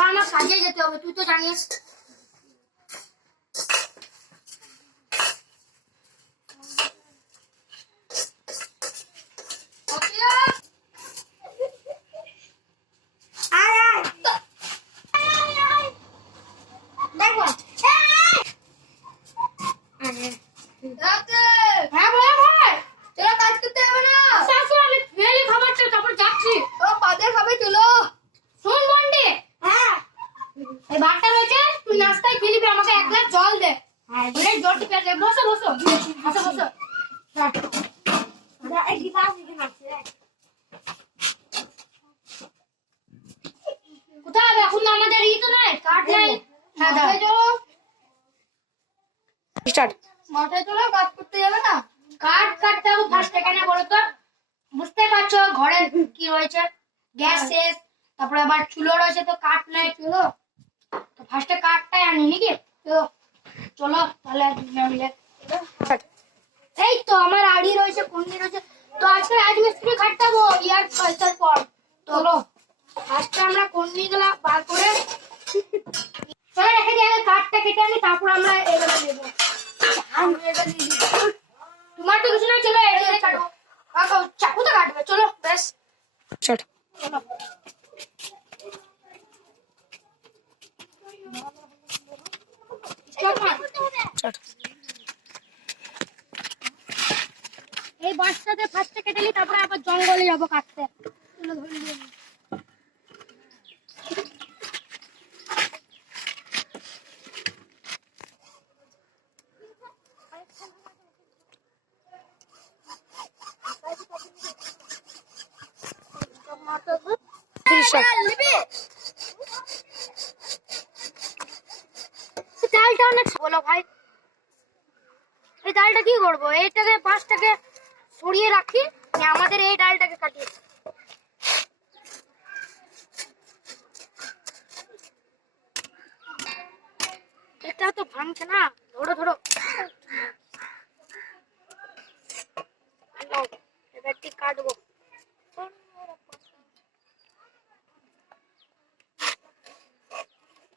বাবা আমার কাজে যেতে হবে, তুই তো জানিস। মাথায় চলো, কাজ করতে যাবে না? কাঠ কাটতে হবে ফার্স্ট। এখানে বলো তো, বুঝতে পারছো ঘরে কি রয়েছে, গ্যাস শেষ, তারপরে আবার চুলো রয়েছে, তো কাঠ নাই। চলো তো ফার্স্টে কাঠটাই আনি নাকি? চলো চলো তাহলে মিলে। এই তো আমার আড়ি রয়েছে, কুন্ডি রয়েছে, তো আজকে রাজমিস্ত্রি খাটাবো ইয়ার পয়সার পর। চলো ফার্স্টে আমরা কুন্ডি গুলা বার করে চলো রেখে দিয়ে কাঠটা কেটে আনি, তারপর আমরা এগুলো নেবো। তোমার তো কিছু না, চলো এটা কাটো। চাকুতে কাটবে, চলো বেশ। চলো এই বাচ্চাদের ফার্স্টে কেটে নি, তারপরে আবার জঙ্গলে যাবো কাটতে। ডালটা অনেক বলো ভাই, এই ডালটা কি করবো? এইটাকে পাঁচটাকে সরিয়ে রাখি, আমাদের এই ডালটাকে কাটি। এটা তো ভাঙছে না, ধরো ধরো। এবার ঠিক কাটবো।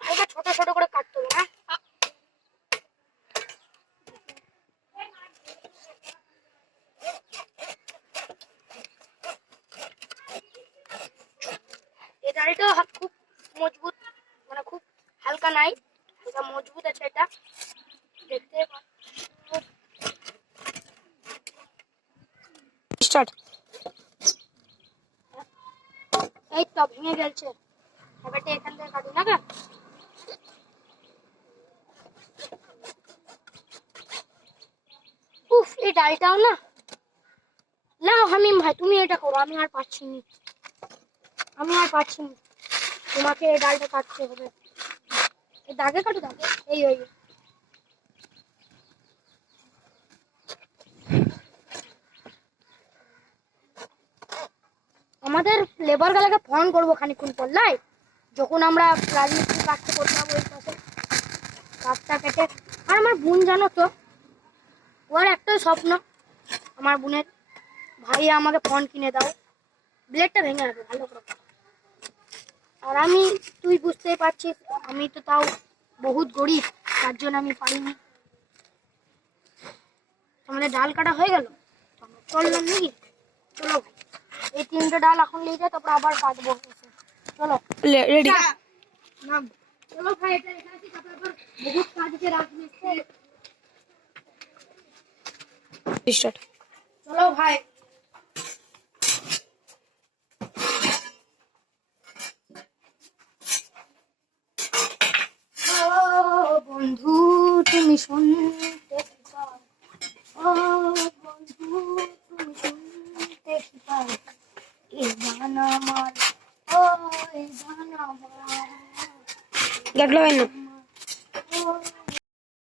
এটা ছোট ছোট করে কাটতে হবে, হ্যাঁ? এই ডালটা খুব মজবুত, মানে খুব হালকা নাই, হালকা মজবুত আছে এটা, দেখতে স্টার্ট। এই তো ভেঙে গেছে, এবার এখান থেকে কাটি না। উফ, এই ডালটাও না। লাও হামিম ভাই, তুমি এটা করো, আমি আর পারছি না, তোমাকে এই ডালটা কাটতে হবে। এই দাগে কাটো, দাগে, এই ওই আমাদের লেবার গুলাকে ফোন করবো খানিক্ষণ পর, লাই যখন আমরা রাজমিস্ত্রি কাজটা করতে যাবো ওই পাশে কাঠটা কেটে। আর আমার বোন জানো তো, ওর একটাই স্বপ্ন, আমার বোনের ভাই আমাকে ফোন কিনে দাও, ব্লেডটা ভেঙে যাবে ভালো করে। আর আমি, তুই বুঝতেই পারছিস, আমি তো তাও বহুত গরিব, তার জন্য আমি পারিনি। আমাদের ডাল কাটা হয়ে গেল, চললাম নাকি? চলো ভাই, এই তিনটে ডাল এখন নিয়ে যায়, তারপর আবার কাটবো। চলো রেডি, চলো ভাই, এটা এখানে তারপর বহুত কাজ আছে রাজমিস্ত্রি। চলো ভাই, বন্ধু তুমি শুনতে পাও, ও বন্ধু তুমি শুনতে পাও, এ গান আমার, ও এ গান আমার। দেখলো